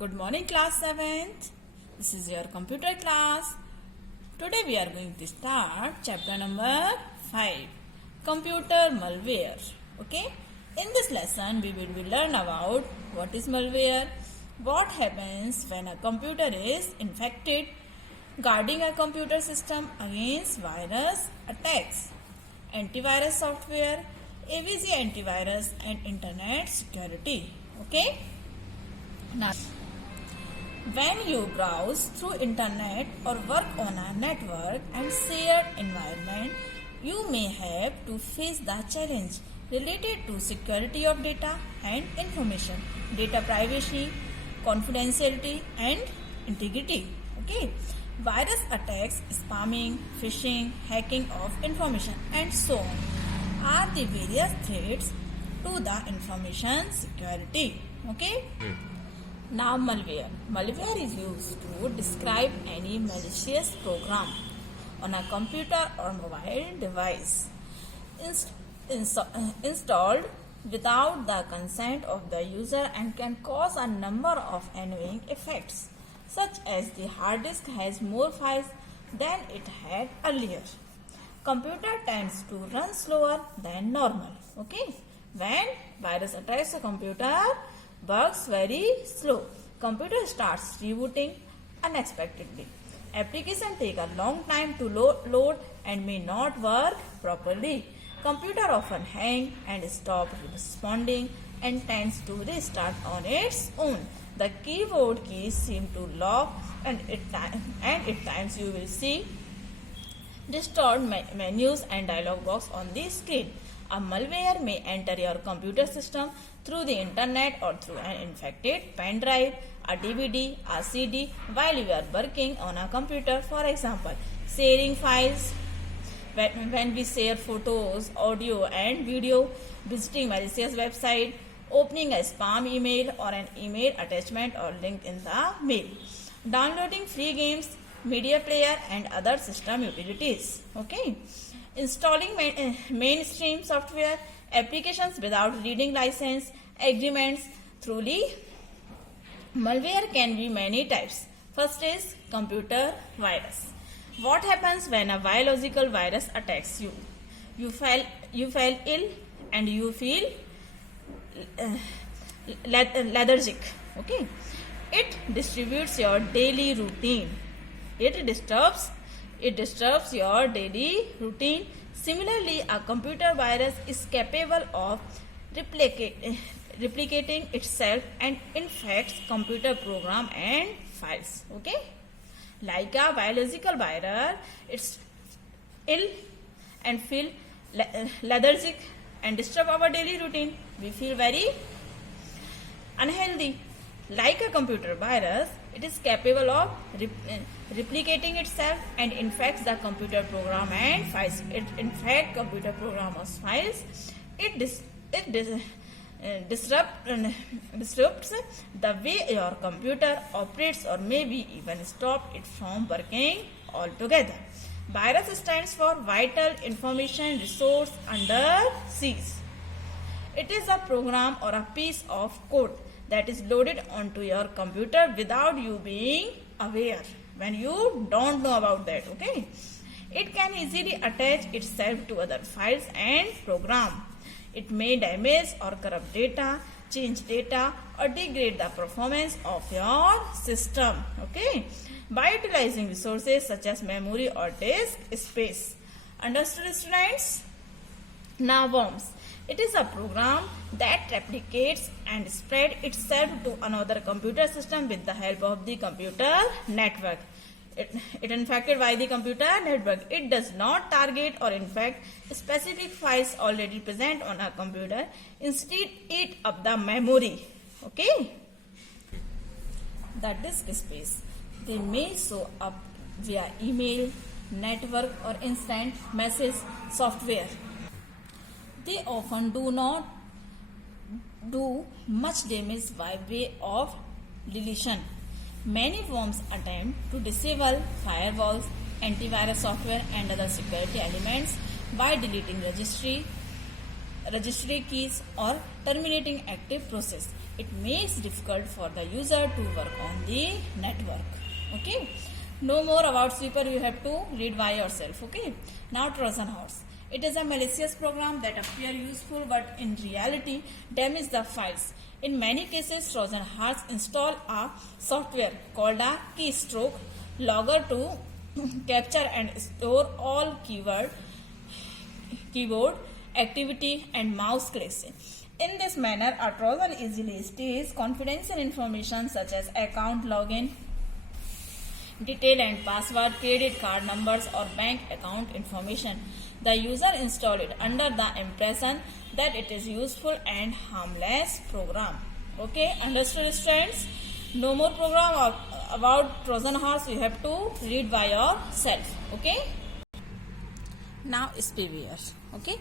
Good morning, class 7th. This is your computer class. Today we are going to start chapter number 5, computer malware. Okay? In this lesson we will learn about what is malware, what happens when a computer is infected, guarding a computer system against virus attacks, antivirus software, AVG antivirus and internet security. Okay? Now, when you browse through internet or work on a network and shared environment, you may have to face the challenge related to security of data and information, data privacy, confidentiality and integrity. Okay, virus attacks, spamming, phishing, hacking of information and so on are the various threats to the information security. Okay. Now malware. Malware is used to describe any malicious program on a computer or mobile device installed without the consent of the user and can cause a number of annoying effects, such as the hard disk has more files than it had earlier. Computer tends to run slower than normal. Okay, when virus attacks a computer, works very slow. Computer starts rebooting unexpectedly. Application take a long time to load and may not work properly. Computer often hang and stop responding and tends to restart on its own. The keyboard keys seem to lock and at times you will see distorted menus and dialog box on the screen. A malware may enter your computer system through the internet or through an infected pen drive, a DVD, a CD while you are working on a computer. For example, sharing files, when we share photos, audio and video, visiting malicious website, opening a spam email or an email attachment or link in the mail, downloading free games, media player and other system utilities. Okay. Installing mainstream software, applications without reading license, agreements. Truly, malware can be many types. First is computer virus. What happens when a biological virus attacks you? You fall ill and you feel lethargic. Okay, it distributes your daily routine. It disturbs your daily routine. Similarly, a computer virus is capable of replicating itself and infects computer program and files. Okay, like a biological virus, it's ill and feel lethargic and disturb our daily routine. We feel very unhealthy. Like a computer virus, it is capable of replicating itself and infects the computer program and files. It infects computer program or files. It disrupts the way your computer operates or maybe even stop it from working altogether. Virus stands for Vital Information Resource Under Siege. It is a program or a piece of code that is loaded onto your computer without you being aware, when you don't know about that. Okay, it can easily attach itself to other files and program. It may damage or corrupt data, change data or degrade the performance of your system. Okay, by utilizing resources such as memory or disk space. Understood, students? Now worms. It is a program that replicates and spreads itself to another computer system with the help of the computer network. It infected by the computer network. It does not target or infect specific files already present on a computer. Instead, eat up the memory. Okay? The disk space. They may show up via email, network or instant message software. They often do not do much damage by way of deletion. Many worms attempt to disable firewalls, antivirus software and other security elements by deleting registry keys or terminating active process. It makes difficult for the user to work on the network. Okay. No more about sweeper, you have to read by yourself. Okay. Now Trojan horse. It is a malicious program that appear useful but in reality damage the files. In many cases, Trojan horse install a software called a keystroke logger to capture and store all keyboard activity and mouse clicks. In this manner, a Trojan easily steals confidential information such as account login, detail and password, credit card numbers or bank account information. The user install it under the impression that it is useful and harmless program. Okay, understood students? No more program about Trojan horse, you have to read by yourself. Okay. Now spyware. Okay.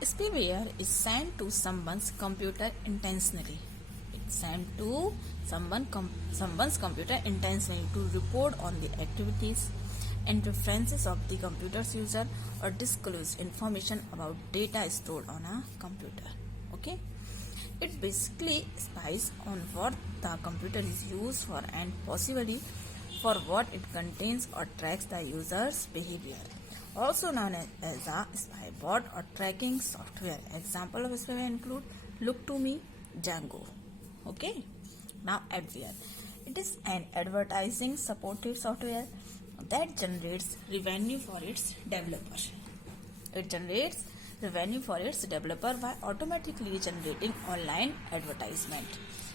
Spyware is sent to someone's computer intentionally. It's sent to someone's computer intentionally to report on the activities and preferences of the computer's user or disclose information about data stored on a computer. Okay. It basically spies on what the computer is used for and possibly for what it contains or tracks the user's behavior. Also known as a spy bot or tracking software. Example of spyware include Look2Me, Django. Okay. Now adware. It is an advertising supported software that generates revenue for its developer. It generates revenue for its developer by automatically generating online advertisement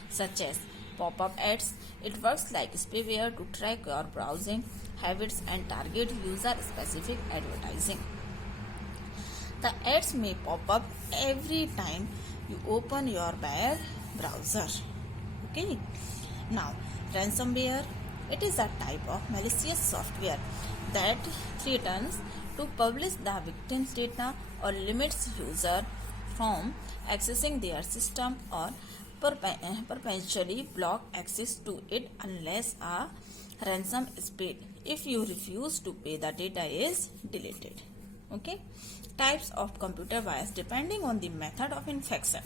such as pop-up ads. It works like spyware to track your browsing habits and target user-specific advertising. The ads may pop up every time you open your web browser. Okay. Now, ransomware. It is a type of malicious software that threatens to publish the victim's data or limits user from accessing their system or perpetually block access to it unless a ransom is paid. If you refuse to pay, the data is deleted. Okay. Types of computer virus depending on the method of infection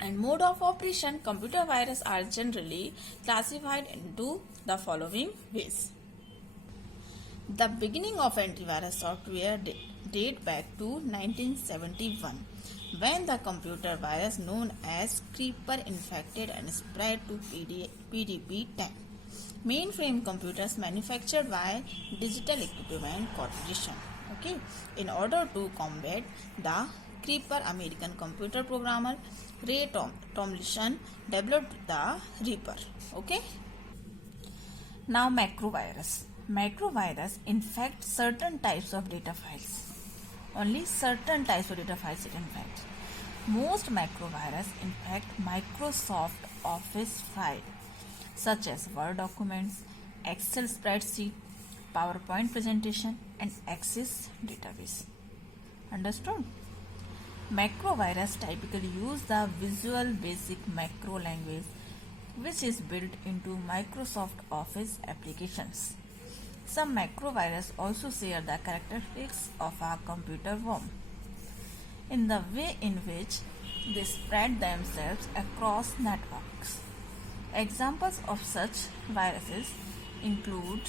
and mode of operation. Computer viruses are generally classified into the following ways. The beginning of antivirus software date back to 1971 when the computer virus known as Creeper infected and spread to PDP-10. Mainframe computers manufactured by Digital Equipment Corporation. Okay, in order to combat the Creeper, American computer programmer Ray Tomlinson developed the Reaper. Okay. Now macrovirus. Macrovirus infect certain types of data files. Only certain types of data files it infects. Most macrovirus infect Microsoft Office files such as Word documents, Excel spreadsheet, PowerPoint presentation and Access database. Understood? Macrovirus typically use the Visual Basic macro language which is built into Microsoft Office applications. Some macrovirus also share the characteristics of a computer worm in the way in which they spread themselves across networks. Examples of such viruses include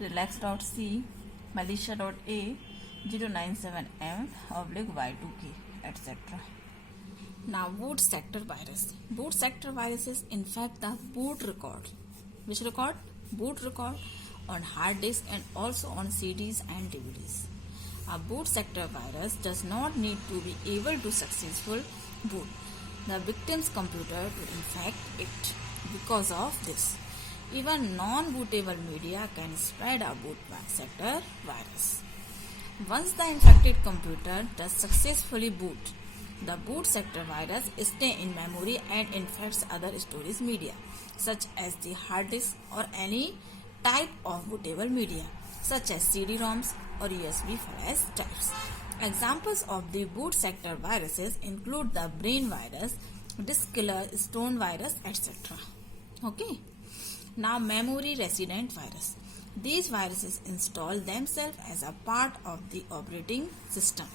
Relax.c, Militia.a, 097M, Y2K, etc. Now boot sector virus. Boot sector viruses infect the boot record. Which record? Boot record on hard disk and also on CDs and DVDs. A boot sector virus does not need to be able to successfully boot the victim's computer to infect it. Because of this, even non-bootable media can spread a boot sector virus. Once the infected computer does successfully boot, the boot sector virus stays in memory and infects other storage media such as the hard disk or any type of bootable media such as CD-ROMs or USB flash drives. Examples of the boot sector viruses include the brain virus, disk killer, stone virus, etc. Okay. Now memory resident virus. These viruses install themselves as a part of the operating system.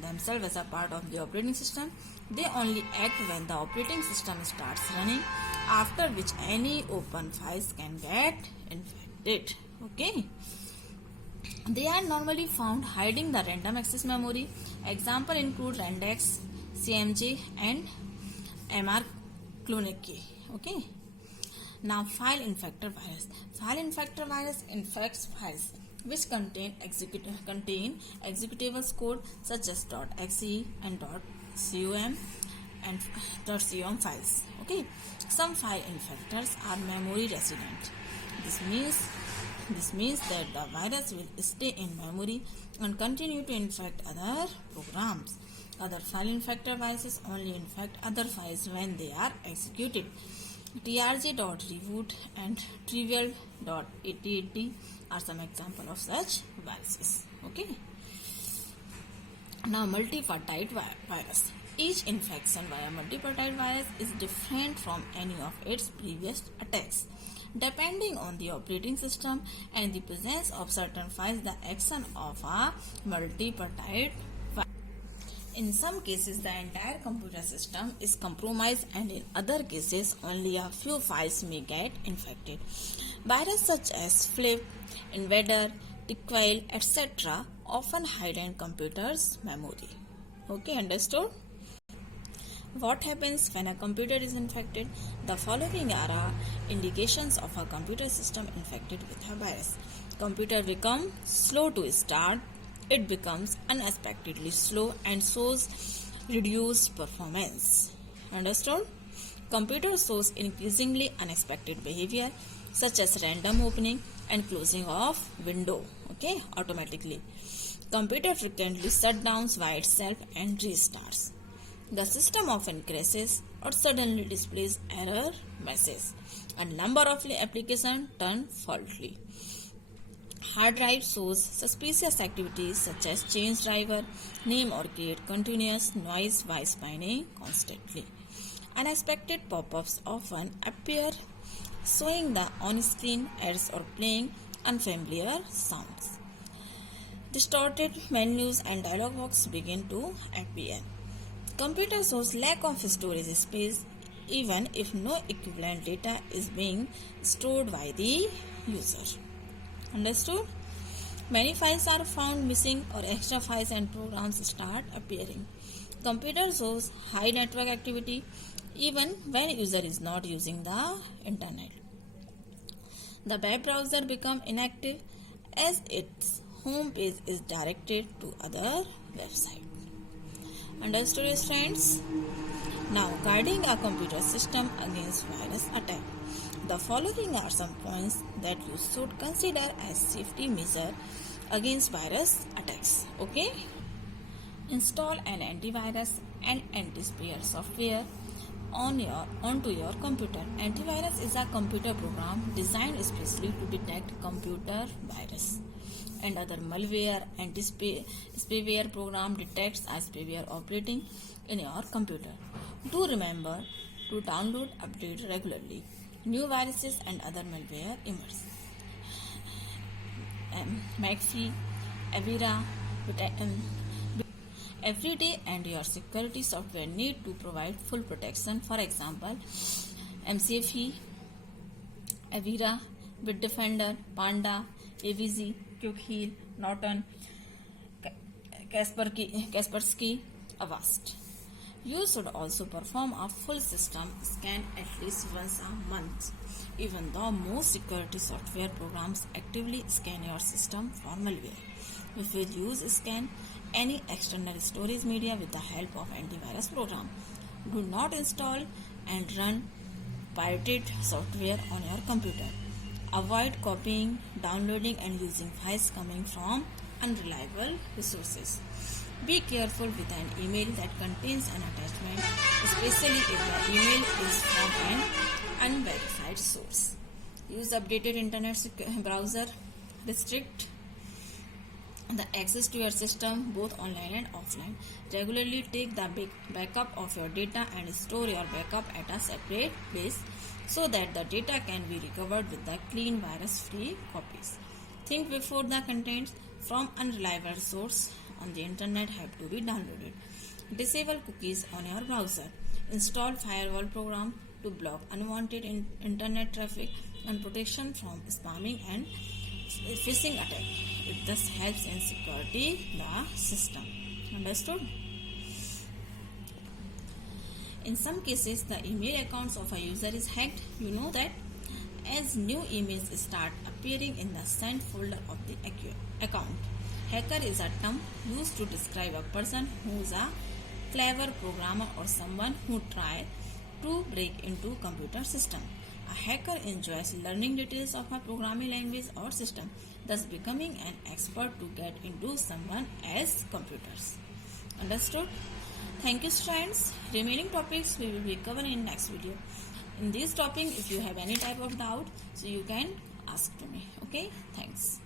themselves as a part of the operating system. They only act when the operating system starts running, after which any open files can get infected. Okay. They are normally found hiding the random access memory. Example include Rendex, CMJ, and MR-Clonic. Okay. Now, file infector virus. File infector virus infects files which contain executables code such as .exe and .com and .com files. Okay. Some file infectors are memory resident. This means that the virus will stay in memory and continue to infect other programs. Other file infector viruses only infect other files when they are executed. trg.reboot and trivial.att are some examples of such viruses. Okay. Now, multipartite virus. Each infection via multipartite virus is different from any of its previous attacks. Depending on the operating system and the presence of certain files, the action of a multipartite virus. In some cases, the entire computer system is compromised, and in other cases, only a few files may get infected. Viruses such as Flip, Invader, Tickfile, etc. often hide in computers' memory. Okay, understood? What happens when a computer is infected? The following are indications of a computer system infected with a virus. Computer becomes slow to start. It becomes unexpectedly slow and shows reduced performance. Understood? Computer shows increasingly unexpected behavior such as random opening and closing of window, okay, automatically. Computer frequently shuts down by itself and restarts. The system often crashes or suddenly displays error message, and number of applications turn faulty. Hard drive shows suspicious activities such as change driver name or create continuous noise by spinning constantly. Unexpected pop-ups often appear, showing the on-screen ads or playing unfamiliar sounds. Distorted menus and dialog box begin to appear. Computer shows lack of storage space even if no equivalent data is being stored by the user. Understood? Many files are found missing or extra files and programs start appearing. Computer shows high network activity even when user is not using the internet. The web browser becomes inactive as its home page is directed to other websites. Understood, friends? Now, guarding a computer system against virus attack. The following are some points that you should consider as safety measure against virus attacks. Okay? Install an antivirus and anti-spyware software onto your computer. Antivirus is a computer program designed especially to detect computer virus and other malware. Anti-spyware program detects a spyware operating in your computer. Do remember to download update regularly. New viruses and other malware emerge. McAfee, Avira, every day, and your security software need to provide full protection. For example, McAfee, Avira, Bitdefender, Panda, AVZ, QuickHeal, Norton, Kaspersky, Avast. You should also perform a full system scan at least once a month. Even though most security software programs actively scan your system for malware, if you use scan any external storage media with the help of antivirus program. Do not install and run pirated software on your computer. Avoid copying, downloading and using files coming from unreliable resources. Be careful with an email that contains an attachment, especially if the email is from an unverified source. Use updated internet browser. Restrict the access to your system both online and offline. Regularly take the backup of your data and store your backup at a separate place so that the data can be recovered with the clean virus-free copies. Think before the contents from unreliable source on the internet have to be downloaded. Disable cookies on your browser. Install firewall program to block unwanted internet traffic and protection from spamming and phishing attack. It thus helps in security the system. Understood? In some cases, the email accounts of a user is hacked. You know that as new emails start appearing in the sent folder of the account. Hacker is a term used to describe a person who is a clever programmer or someone who tries to break into computer system. A hacker enjoys learning details of a programming language or system, thus becoming an expert to get into someone else's computers. Understood? Thank you, students. Remaining topics we will be covering in next video. In this topic, if you have any type of doubt, so you can ask to me. Okay? Thanks.